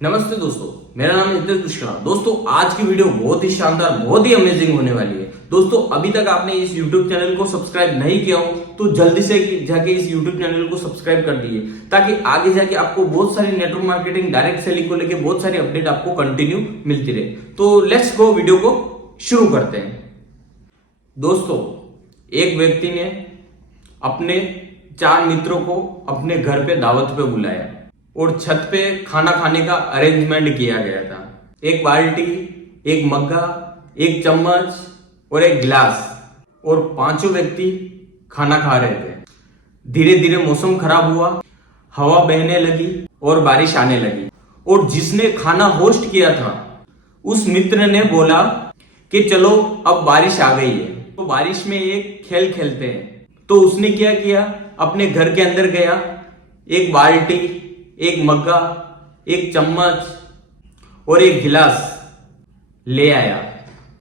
नमस्ते दोस्तों, मेरा नाम है हितेश पुष्करा। दोस्तों आज की वीडियो बहुत ही शानदार, बहुत ही अमेजिंग होने वाली है। दोस्तों अभी तक आपने इस YouTube चैनल को सब्सक्राइब नहीं किया हो तो जल्दी से जाके इस YouTube चैनल को सब्सक्राइब कर दीजिए, ताकि आगे जाके आपको बहुत सारी नेटवर्क मार्केटिंग, डायरेक्ट सेलिंग को लेके बहुत सारी अपडेट आपको कंटिन्यू मिलती रहे। तो लेट्स गो, वीडियो को शुरू करते हैं। दोस्तों एक व्यक्ति ने अपने 4 मित्रों को अपने घर पे दावत पे बुलाया और छत पे खाना खाने का अरेंजमेंट किया गया था। एक बाल्टी, एक मग्गा, एक चम्मच और एक गिलास, और 5 व्यक्ति खाना खा रहे थे। धीरे धीरे मौसम खराब हुआ, हवा बहने लगी और बारिश आने लगी। और जिसने खाना होस्ट किया था उस मित्र ने बोला कि चलो अब बारिश आ गई है तो बारिश में एक खेल खेलते हैं। तो उसने क्या किया, अपने घर के अंदर गया, एक बाल्टी, एक मग्गा, एक चम्मच और एक गिलास ले आया।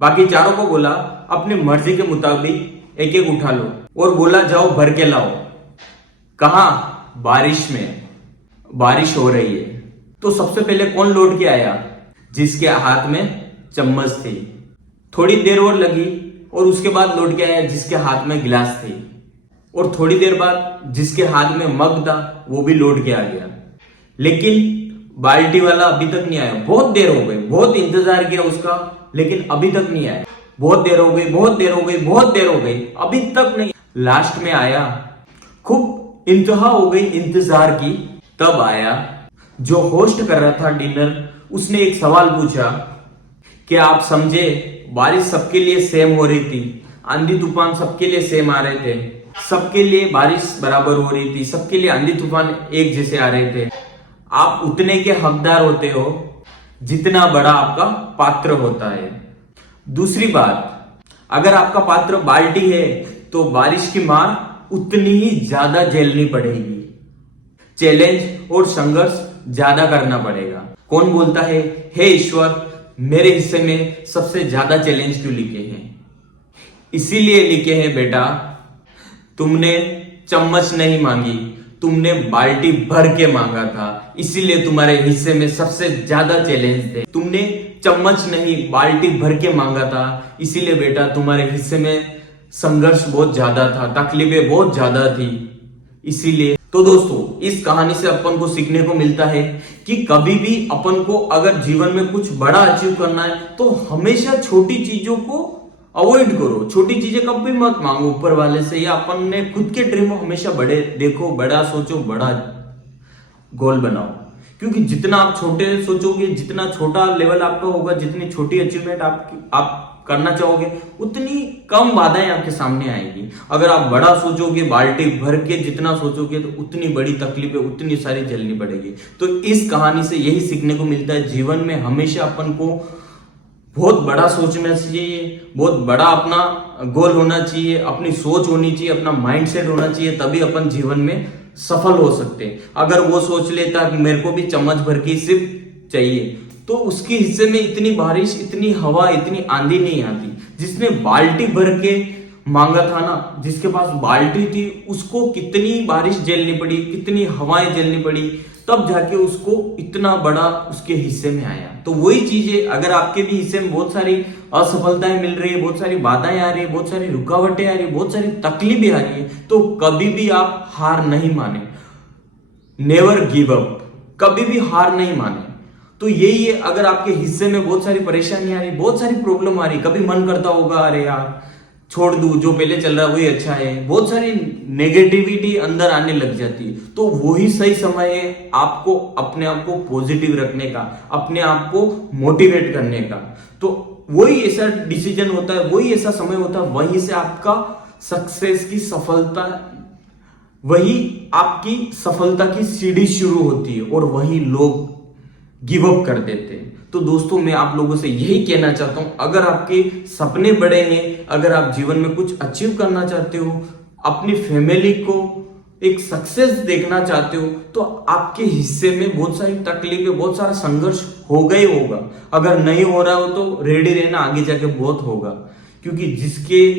बाकी चारों को बोला अपनी मर्जी के मुताबिक एक एक उठा लो, और बोला जाओ भर के लाओ। कहां? बारिश में। बारिश हो रही है। तो सबसे पहले कौन लौट के आया? जिसके हाथ में चम्मच थी। थोड़ी देर और लगी और उसके बाद लौट के आया जिसके हाथ में गिलास थी, और थोड़ी देर बाद जिसके हाथ में मग था वो भी लौट के आ गया। लेकिन बाल्टी वाला अभी तक नहीं आया। बहुत देर हो गई, बहुत इंतजार किया उसका, लेकिन अभी तक नहीं आया। बहुत देर हो गई, बहुत देर हो गई, बहुत देर हो गई, अभी तक नहीं। लास्ट में आया, खूब इंतहा हो गई इंतजार की, तब आया। जो होस्ट कर रहा था डिनर, उसने एक सवाल पूछा कि आप समझे बारिश सबके लिए सेम हो रही थी, आंधी तूफान सबके लिए सेम आ रहे थे, सबके लिए बारिश बराबर हो रही थी, सबके लिए आंधी तूफान एक जैसे आ रहे थे। आप उतने के हकदार होते हो जितना बड़ा आपका पात्र होता है। दूसरी बात, अगर आपका पात्र बाल्टी है तो बारिश की मार उतनी ही ज्यादा झेलनी पड़ेगी। चैलेंज और संघर्ष ज्यादा करना पड़ेगा। कौन बोलता है हे ईश्वर, मेरे हिस्से में सबसे ज्यादा चैलेंज क्यों लिखे हैं? इसीलिए लिखे हैं बेटा, तुमने चम्मच नहीं मांगी, तुमने बाल्टी भर के मांगा था, इसीलिए तुम्हारे हिस्से में सबसे ज्यादा चैलेंज थे। तुमने चम्मच नहीं बाल्टी भर के मांगा था, इसीलिए बेटा तुम्हारे हिस्से में संघर्ष बहुत ज्यादा था, तकलीफें बहुत ज्यादा थी, इसीलिए। तो दोस्तों इस कहानी से अपन को सीखने को मिलता है कि कभी भी अपन को अगर जीवन में कुछ बड़ा अचीव करना है तो हमेशा छोटी चीजों को अवॉइड करो। छोटी चीजें कभी मत मांगो ऊपर वाले से, या अपन ने खुद के ड्रीम हमेशा बड़े देखो, बड़ा सोचो, बड़ा गोल बनाओ। क्योंकि जितना आप छोटे सोचोगे, जितना छोटा लेवल आपका होगा, जितनी छोटी अचीवमेंट आप करना चाहोगे, उतनी कम बाधाएं आपके सामने आएगी। अगर आप बड़ा सोचोगे, बाल्टी भर के जितना सोचोगे, तो उतनी बड़ी तकलीफें उतनी सारी झेलनी पड़ेगी। तो इस कहानी से यही सीखने को मिलता है, जीवन में हमेशा अपन को बहुत बड़ा सोचना चाहिए, बहुत बड़ा अपना गोल होना चाहिए, अपनी सोच होनी चाहिए, अपना माइंडसेट होना चाहिए, तभी अपन जीवन में सफल हो सकते हैं। अगर वो सोच लेता कि मेरे को भी चम्मच भर के सिर्फ चाहिए, तो उसके हिस्से में इतनी बारिश, इतनी हवा, इतनी आंधी नहीं आती। जिसने बाल्टी भर के मांगा था ना, जिसके पास बाल्टी थी, उसको कितनी बारिश झेलनी पड़ी, कितनी हवाएं झेलनी पड़ी, तब जाके उसको इतना बड़ा उसके हिस्से में आया। तो वही चीजें अगर आपके भी हिस्से में बहुत सारी असफलताएं मिल रही है, बहुत सारी बाधाएं आ रही है, बहुत सारी रुकावटें आ रही है, बहुत सारी तकलीफें आ रही है, तो कभी भी आप हार नहीं माने। नेवर गिव अप, कभी भी हार नहीं माने। तो यही है, अगर आपके हिस्से में बहुत सारी परेशानी आ रही, बहुत सारी प्रॉब्लम आ रही, कभी मन करता होगा अरे यार छोड़ दूं, जो पहले चल रहा है वही अच्छा है, बहुत सारी नेगेटिविटी अंदर आने लग जाती है, तो वही सही समय है आपको अपने आप को पॉजिटिव रखने का, अपने आप को मोटिवेट करने का। तो वही ऐसा डिसीजन होता है, वही ऐसा समय होता है, वहीं से आपका सक्सेस की सफलता, वही आपकी सफलता की सीढ़ी शुरू होती है, और वही लोग गिव अप कर देते हैं। तो दोस्तों मैं आप लोगों से यही कहना चाहता हूं, अगर आपके सपने बड़े हैं, अगर आप जीवन में कुछ अचीव करना चाहते हो, अपनी फैमिली को एक सक्सेस देखना चाहते हो, तो आपके हिस्से में बहुत सारी तकलीफें, बहुत सारा संघर्ष होगा ही होगा। अगर नहीं हो रहा हो तो रेडी रहना, आगे जाके बहुत होगा। क्योंकि जिसके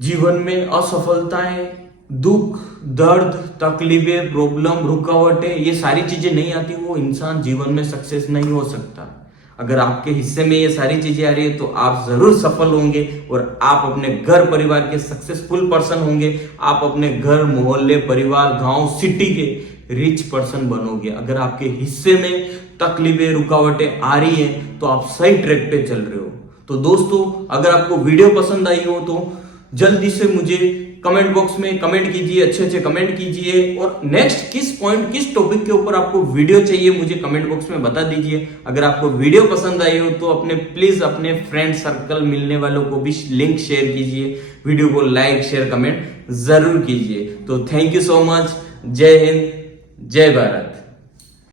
जीवन में असफलताएं दुख, दर्द, तकलीफें, प्रॉब्लम, रुकावटें, ये सारी चीजें नहीं आती, वो इंसान जीवन में सक्सेस नहीं हो सकता। अगर आपके हिस्से में ये सारी चीजें आ रही है तो आप जरूर सफल होंगे और आप अपने घर परिवार के सक्सेसफुल पर्सन होंगे। आप अपने घर, मोहल्ले, परिवार, गांव, सिटी के रिच पर्सन बनोगे। अगर आपके हिस्से में तकलीफें, रुकावटें आ रही हैं तो आप सही ट्रैक पे चल रहे हो। तो दोस्तों, अगर आपको वीडियो पसंद आई हो तो जल्दी से मुझे कमेंट बॉक्स में कमेंट कीजिए, अच्छे अच्छे कमेंट कीजिए, और नेक्स्ट किस पॉइंट, किस टॉपिक के ऊपर आपको वीडियो चाहिए मुझे कमेंट बॉक्स में बता दीजिए। अगर आपको वीडियो पसंद आई हो तो प्लीज अपने फ्रेंड सर्कल, मिलने वालों को भी लिंक शेयर कीजिए। वीडियो को लाइक, शेयर, कमेंट जरूर कीजिए। तो थैंक यू सो मच। जय हिंद, जय भारत।